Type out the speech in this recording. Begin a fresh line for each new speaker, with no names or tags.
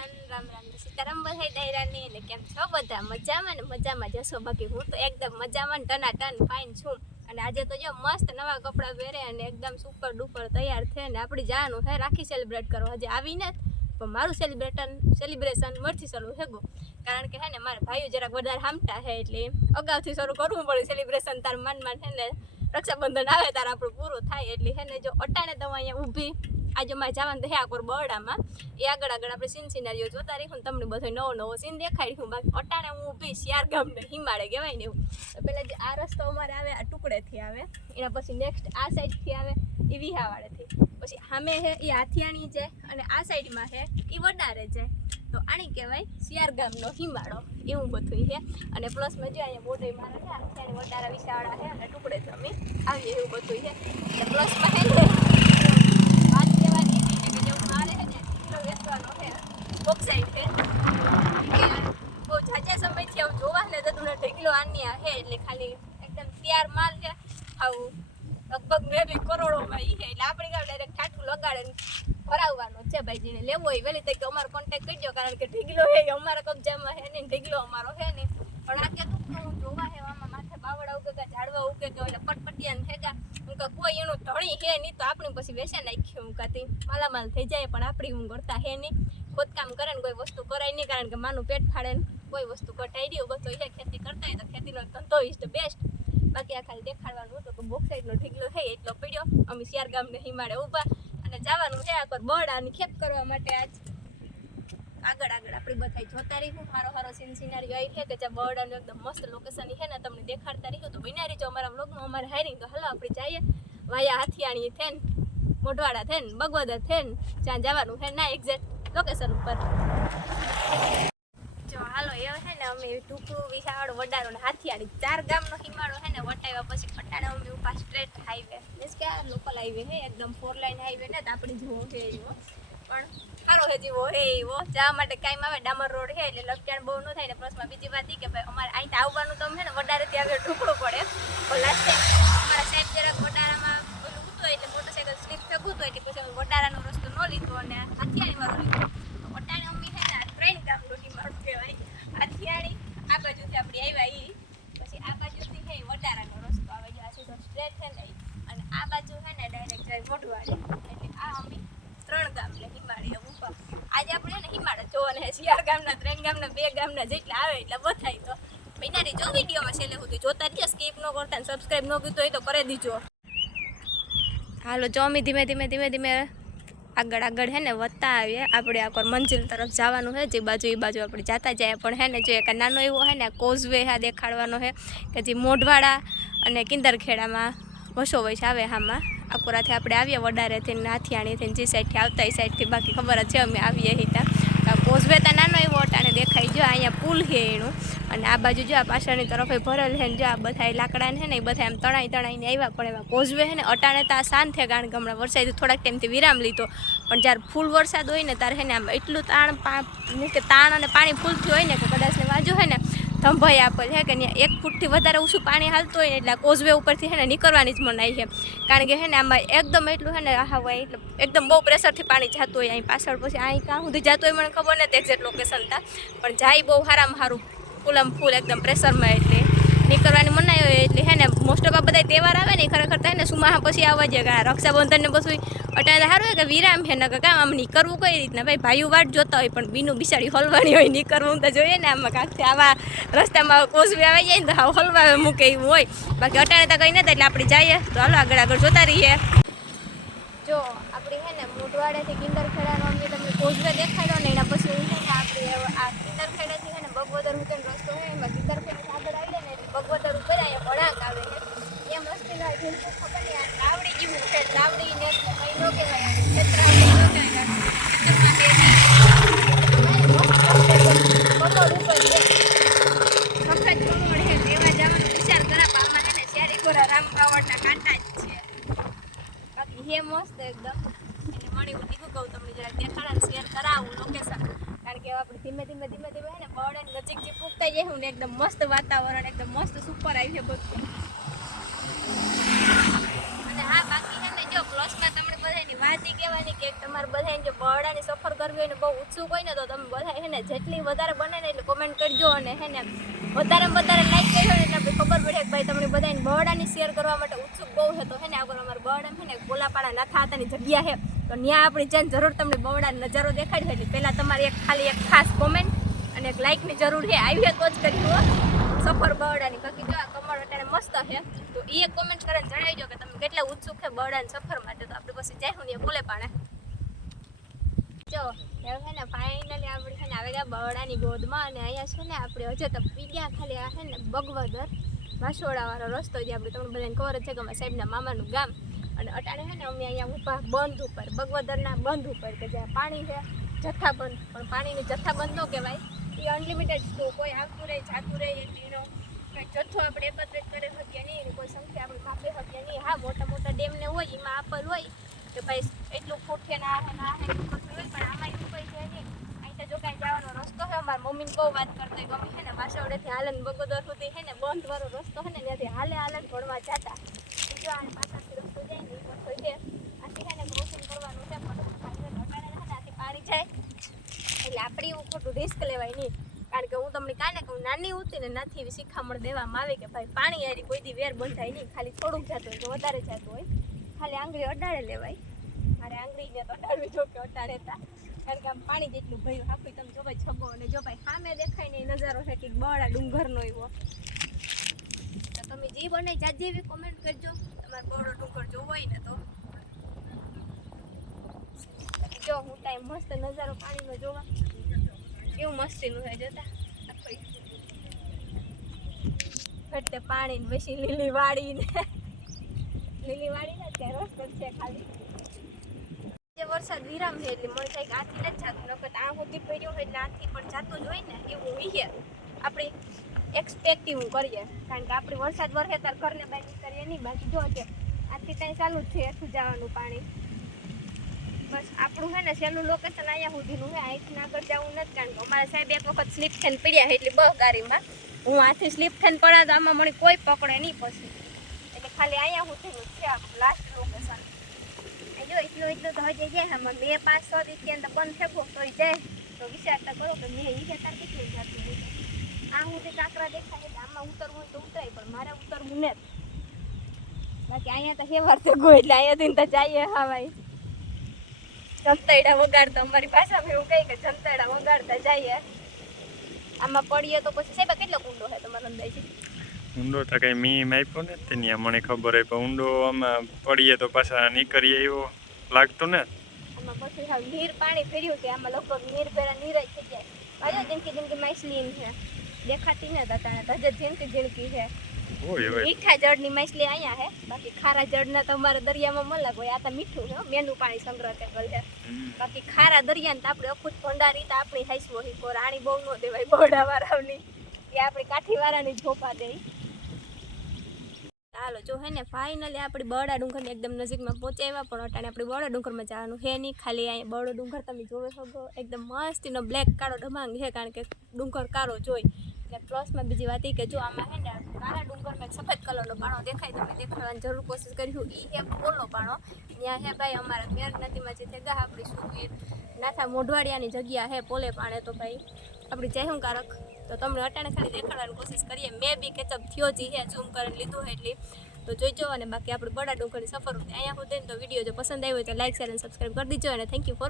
Everyone Ram Ram. Sitaram બધાય દાયરાની એટલે કેમ છો બધા? મજામાં ને? મજામાં જશો બાકી? હું તો એકદમ મજામાં ટના ટન ફાઇન છું. અને આજે તો જો મસ્ત નવા કપડાં પહેરે અને એકદમ સુપર ડુપર તૈયાર થઈને આપણી જવાનું હે, રાખી સેલિબ્રેટ કરો હજી આવીને જ પણ મારું સેલિબ્રેટન સેલિબ્રેશન મરથી શરૂ હે ગો. કારણ કે હે ને, મારા ભાઈઓ જરાક વધારે હામટા હે એટલે અગાઉથી શરૂ કરવું પડે સેલિબ્રેશન તાર માન માન હે ને રક્ષાબંધન આવે તાર આપણું પૂરું થાય. એટલે હે ને, જો અટાણે તમે અહીંયા ઊભી આજે મારે જવાનું હે આકોર બરડામાં, એ આગળ આગળ આપણે સીન સિનારીઓ જોતા રહીશું તમને બધો નવો નવો સીન દેખાડીશું બાકી અટાણે હું ઊભી શિયાર ગામને હિમાળે કહેવાય ને એવું. પહેલાં જે આ રસ્તો અમારે આવે, આ ટુકડેથી આવે, એના પછી નેક્સ્ટ આ સાઈડથી આવે, એ વિહાવાળેથી. પછી સામે છે એ હાથિયાણી છે અને આ સાઈડમાં છે એ વડારે છે. તો આણી કહેવાય શિયાર ગામનો હિમાળો. એવું બધું છે અને પ્લસમાં જો અહીંયા બોર્ડે મારા છે વડારા વિશાળા છે અને ટુકડે જમી આવીએ એવું બધું છે અને પ્લસમાં છે ને વાત કહેવાની એવી છે કે જે મારે ને ઢીકલો વેચવાનો છે બોક્સાઇડ છે બહુ ઝાઝા સમયથી આવું જોવા ને તમને ઢીકલો આન્યા છે એટલે ખાલી એકદમ તૈયાર માલ છે આવું લગભગ બે બી કરોડોમાં ઈ છે એટલે આપણે ગામ ડાયરેક્ટ ઠાઠું લગાડે ને ભરાવવાનો છે ભાઈ જેને લેવો હોય વહેલી તકે અમારો કોન્ટેક્ટ કરજો કારણ કે ઢીગલો છે અમારા કબજામાં છે નહીં ઢીગલો અમારો છે નહીં પણ આ કે તું જોવા છે, આમાં માથે બાવડા ઉગે ઝાડવા ઉગે કે એટલે પટપટિયા ને થેગા કે કોઈ એનું ધણી છે નહીં તો આપણે પછી વેચા નાખ્યું હું કાતી માલામાલ થઈ જાય પણ આપણી હું કરતા હે નહીં. ખોદકામ કરે ને કોઈ વસ્તુ કરાય નહીં કારણ કે માનું પેટ ફાડે ને. કોઈ વસ્તુ કટાઈ રહ્યું બધો એ ખેતી કરતા હોય તો ખેતીનો ધંધો ઇઝ ધ બેસ્ટ બાકી આ ખાલી દેખાડવાનું હતું કે બોક સાઈડનો ઢીકલો થઈ એટલો પડ્યો. અમે શિયાર ગામને હિમાડે ઊભા અને જવાનું છે આ પર આની ખેપ કરવા માટે આજ. આગળ આગળ, આપણે બધા જોતા રહીશું. સારો સારો સીન સિનારીઓ આવી છે કે જ્યાં અને એકદમ મસ્ત લોકેશન છે ને, તમને દેખાડતા રહીશું. તો બિના રહીજો અમારા વ્લોગમાં અમારે હારી તો હલો, આપણે જઈએ. Via Hathiyani then Modhvada then Bagvadar ને, જ્યાં જવાનું છે ના એક્ઝેક્ટ લોકેશન ઉપર. જો હાલો, એ છે ને, અમે ટુકડું વિશાળ વડારો ને હાથિયાળી ચાર ગામનો હિમાળો છે ને, વટાવ્યા પછી ખટાણે, અમે ઉપર સ્ટ્રેટ હાઈવે મીન્સ કે આ લોકલ હાઈવે હે એકદમ ફોર લાઈન હાઈવે ને, તો આપણે જોવો છે પણ સારો છે જેવો, હે એવો જવા માટે કાંઈ આવે ડામર રોડ હે એટલે લપચાણ બહુ ન થાય ને પ્લસમાં બીજી વાત કે ભાઈ અમારે અહીં આવવાનું તો છે ને વડારે ત્યાં આગળ ઢૂકડું પડે પણ લાસ્ટ ટાઈમ અમારા સાહેબ જરાક વડારામાં પેલું હતું એટલે મોટરસાઇકલ સ્લીપ થયું હતું એટલે પછી વડારાનો રસ્તો ન લીધો અને વાળો લીધો વટાણે અમી છે ને આ ત્રણ ગામનો હિમાળો કહેવાય હાથિયાળી આ બાજુથી આપણે આવ્યા ઈ પછી આ બાજુથી છે ઈ વડારાનો રસ્તો આવે છે આ સીધો સ્ટ્રેટ છે ને ઈ. અને આ બાજુ છે ને ડાયરેક્ટ જાય મોઢવાડે એટલે આ અમી ત્રણ ગામ એટલે હિમાળી ઉપર આજે આપણે છે ને હિમાળે જોવાના છે શિયાળ ગામના ત્રણ ગામના બે ગામના જેટલા આવે એટલે બતાય તો. મહિના જો વિડીયોમાં છેલ્લે સુધી જોતા રહીએ સ્કીપ ન કરતા ને સબસ્ક્રાઈબ ન કીધું હોય તો કરી દીજો. હાલો અમે ધીમે ધીમે ધીમે ધીમે આગળ આગળ હે ને વધતા આવીએ. આપણે આકોર મંજિલ તરફ જવાનું છે જે બાજુ એ બાજુ આપણે જતા જાય. પણ હે ને જો એક નાનો એવો હે ને કોઝવે હા દેખાડવાનો છે કે જે મોઢવાડા અને કિંદરખેડામાં વસો વૈશ આવે આમાં આકોરાથી આપણે આવીએ વડારેથી નાથિયાણીથી જે સાઈડથી આવતા એ સાઈડથી બાકી ખબર જ છે, અમે આવીએ હિતા. કોઝવે તો નાનો એવો અટાણે દેખાય જો અહીંયા પુલ છે એનું. અને આ બાજુ જો આ પાછળની તરફે ભરેલ છે જો આ બધા લાકડા છે ને એ બધા એમ તણાઈ તણાઈને આવ્યા. પણ એવા કોઝવે છે ને અટાણે તો આ શાંત છે કારણ કે હમણાં વરસાદ થોડાક ટાઈમથી વિરામ લીધો. પણ જ્યારે ફૂલ વરસાદ હોય ને ત્યારે છે ને આમ એટલું તાણ કે તાણ અને પાણી ફૂલથી હોય ને કે કદાચ બાજુ છે ને ધંભાઈ આપેલ છે કે એક ફૂટથી વધારે ઓછું પાણી હાલતું હોય ને એટલે કોઝવે ઉપરથી છે ને નીકળવાની જ મનાય છે. કારણ કે છે ને આમાં એકદમ એટલું છે ને હોય એટલે એકદમ બહુ પ્રેશરથી પાણી જતું હોય અહીં પાછળ પછી અહીં કાં સુધી જતું હોય મને ખબર નથી એક્ઝેક્ટ લોકેશન તા. પણ જાય બહુ સારામાં સારું ફૂલમ ફૂલ એકદમ પ્રેશરમાં એટલે નીકળવાની મનાઈ હોય એટલે હે ને મોસ્ટ ઓફ આ બધા તહેવાર આવે ને ખરેખર થાય ને, સુમાહા પછી આવવા જાય, કે રક્ષાબંધન ને પછી અટાણે સારું હોય કે વિરામ છે ને કે કામ આમ નીકળવું કઈ રીતના. ભાઈ, ભાઈઓ વાટ જોતા હોય, પણ બીનું બિસાડી હલવાની હોય, નીકળવું તો જોઈએ ને આમાં કાંકથી આવા રસ્તામાં કોસવી આવી જાય ને તો હાવ હલવા મૂકે એવું હોય. બાકી અટાણે તો કંઈ નથી એટલે આપણે જઈએ. તો હાલો, આગળ આગળ જોતા રહીએ. જો, આપણી હે ને મોટવાડેથી કિંદરખેડાનો અમને તમને કોઝવે દેખાડ્યો ને, એના પછી હું છે આપણે આ કિંદરખેડાથી છે ને, બગવદર ઉતરનો રસ્તો છે એમાં કિંદરખેડાથી આગળ આવી અહીંયા વળાંક આવે છે. એ મસ્તીના જેમ ખબર નહીં લાવડી જેવું છે. લાવડી ને કંઈ ન કહેવાય છેતરાઈ ન કહેવાય કમળ ઉપર છે સફેદ કમળ છે તેમાં જવાનો વિચાર કરા પણ આમાં છે ને ચારે કોરા રામ કાવડના કાંટા જ છે બાકી હે મસ્ત એકદમ એટલે મળી હું કીધું કહું તમને જરાક દેખાડા શેર કરાવું લોકેશન કારણ કે આપણે ધીમે ધીમે ધીમે ધીમે હે ને બર્ડ નજીક જે પૂગતા જાય ને, એકદમ મસ્ત વાતાવરણ, એકદમ મસ્ત સુપર આવી છે બધું અને હા બાકી છે ને જો પ્લસમાં તમને બધાની વાત કહેવાની કે તમારે બધાને જો બરડાની સફર કરવી હોય ને બહુ ઉત્સુક હોય ને, તો તમે બધા હે ને જેટલી વધારે બને ને એટલે કોમેન્ટ કરજો અને હે ને વધારે વધારે લાઈક કરજો ને એટલે ખબર પડે કે ભાઈ તમને બધાને બરડાની શેર કરવા માટે ઉત્સુક બહુ છે. તો હે ને આગળ અમારે બરડા છે ને કોલાપાડા નાથા હતાની જગ્યા છે. તો ત્યાં આપણી જન જરૂર તમને બરડા નજારો દેખાડશે એટલે પહેલાં તમારે એક ખાલી એક ખાસ કોમેન્ટ અને એક લાઈકની જરૂર છે. આવી તો જ કરી સફર બરડાની બાકી જો મસ્ત છે તો એ કોમેન્ટ કરીને જણાવજો કે તમે કેટલા ઉત્સુક છે બરડાની સફર માટે. તો આપણે પછી જાય હું બોલે પાણે જો છે ને આપણે છે ને આવે ગયા બળાની ગોદમાં અને અહીંયા છે ને આપણે હજે તો પીડ્યા ખાલી આ છે ને બગવદર વાસોડાવાળો રસ્તો જે આપણે તમને બધાને ખબર છે કે અમારા સાહેબના મામાનું ગામ. અને અટાણે છે ને અમે અહીંયા ઊભા બંધ ઉપર, બગવદરના બંધ ઉપર કે જ્યાં પાણી છે જથ્થાબંધ. પણ પાણીની જથ્થાબંધ ન કહેવાય. એ અનલિમિટેડ સ્ટોક હોય આવતું રહે, જાતું રહે, એટલે એનો જથ્થો આપણે એકત્રિત કરી શકીએ નહીં કોઈ સંખ્યા આપણે કાપી શકીએ નહીં. હા, મોટા મોટા ડેમને હોય, એમાં આપેલ હોય, કે ભાઈ એટલું ફૂટ ના હે ના હે પણ આમાં એવું કોઈ છે નહીં. અહીં જો કાંઈ જવાનો રસ્તો છે મારા મમ્મીને બહુ વાત કરતો ગમે છે ને, વાસવડેથી હાલે ને બગોદર સુધી છે ને બંધ રસ્તો છે ને, ત્યાંથી હાલે હાલે ભણવા જતા. જો આને પાછળથી રસ્તો જાય ને એ પાછો છે. આથી છે ને ક્રોસિંગ કરવાનું છે પણ પાણી જાય. એટલે આપણે એવું ખોટું રિસ્ક લેવાય નહીં. હું તમને કાને કહું, નાની ઉતી ને નથી શિખામણ દેવામાં આવે કે ભાઈ પાણી યારી કોઈ દી વેર બંધાય નહીં, ખાલી થોડુંક જતું હોય તો વધારે જતું હોય. ખાલી આંગળી અડાડે લેવાય. મારે આંગળીને તો અડાડવી જો કે અડાડે તા. કારણ કે આમ પાણી જેટલું ભર્યું આખું તમે જો ભાઈ છગો અને જો ભાઈ સામે દેખાય ને નજારો છે કે બળા ડુંગરનો એવો. તો તમે જે બને જાજે એવી કોમેન્ટ કરજો. તમારે બળો ડુંગર જોવો હોય ને તો. જો હું ટાઈમ મસ્ત નજારો પાણીનો જોવા. કેવું મસ્તીનું છે જોતા. ફરતે પાણી પછી લીલી વાળીને લીલી વાળીને ત્યાં રસ્તો છે ખાલી. વરસાદ વિરામ છે એટલે મને થાય આથી નથી જાતું. નકર આ સુધી પડ્યો હોય એટલે આથી પણ જાતું જ હોય ને, એવું વિહે આપણે એક્સપેક્ટિવ કરીએ. કારણ કે આપણે વરસાદ વરસે તાર ઘરને બહાર નીકળીએ નહીં, બાકી જો છે આથી ત્યાં ચાલુ જ છે એઠું જવાનું પાણી. બસ આપણું હે ને છેલ્લું લોકેશન અહીંયા સુધીનું હે અહીંથી આગળ જવું નથી, કારણ કે અમારા સાહેબ એક વખત સ્લીપ થઈને પડ્યા એટલે બસ ગાડીમાં હું આથી સ્લીપ થઈને પડ્યા તો આમાં મને કોઈ પકડે નહીં પછી. એટલે ખાલી અહીંયા હું જ છે લાસ્ટ લોકેશન જો એટલું એટલું તો હજી જાય આમાં બે પાંચ દિવસ ત્યાં તો બંધ થયો તો જાય. તો વિચારતા કરો કે મેં એ જતા કેટલું જતું આ હું તે કાંકરા દેખાય આમાં ઉતરવું હોય તો ઉતરાય, પણ મારે ઉતરવું ને બાકી અહીંયા તો હેવાર તો ગો એટલે અહીંયાથી તો જઈએ હા ભાઈ જમતૈડા વગાડતા અમારી ભાષામાં એવું કહે કે જંતાડા વગાડતા જઈએ. આમાં પડીએ તો પછી સાહેબ કેટલો ઊંડો છે તમારો અંદાજે?
ઊંડો તો કઈ મી માપ્યો ને તેની મને ખબર હોય પણ ઊંડો આમાં પડીએ તો પાછા નીકળીએ એવો લાગતો ને?
આમાં પછી હા નીર પાણી ફેર્યું કે આમાં લગભગ નીર પેરા નીર જ થઈ જાય. બાજુ જિંદગી જિંદગી માછલી છે. દેખાતી ને તાતા હજે જિંદગી જિંદગી છે. મીઠા જળની માછલી અહીંયા હે. બાકી ખારા જળના તો અમારે દરિયામાં મલક હોય. આ તો મીઠું છે મેનું પાણી સંગ્રહ ટેબલ છે બાકી ખારા દરિયાને તો આપણે અખૂટ ભંડારી તો આપણી હાઈસવો હિકો રાણી બહુ ન દેવાય બોડા વાળાની એ આપણી કાઠી વાળાની જોપા દે ચાલો જો હે ને ફાઇનલી આપણી બરડા ડુંગરની એકદમ નજીકમાં પહોંચાવ્યા પણ અટાણે આપણે બરડા ડુંગરમાં જવાનું હે નહીં. ખાલી અહીંયા બરડો ડુંગર તમે જોઈ શકો એકદમ મસ્તીનો બ્લેક કાળો ડમાંગ છે કારણ કે ડુંગર કાળો જોઈ એટલે પ્લસમાં બીજી વાત એ કે જો આમાં હે ને કાળા ડુંગરમાં એક સફેદ કલરનો પાણો દેખાય તમે દેખાડવાની જરૂર કોશિશ કરીશું એ હે પોલો પાણો. ત્યાં હે ભાઈ અમારા મેર નદીમાં જે થેગા આપણી સુરવીર નાથા મોઢવાડિયાની જગ્યા હે પોલે પાણે, તો ભાઈ આપણી જય હુંકારક. તો તમને અટાણે ખાલી દેખાડવાની કોશિશ કરીએ. મેં બી કેચઅપ થયો જ હે ઝૂમ કરીને લીધું હે એટલે. તો જોઈજો અને બાકી આપણે બડા ડુંગરની સફર અહીંયા સુધી તો વીડિયો જો પસંદ આવ્યો હોય તો લાઈક શેર અને સબસ્ક્રાઈબ કરી દીજો અને થેન્ક યુ ફોર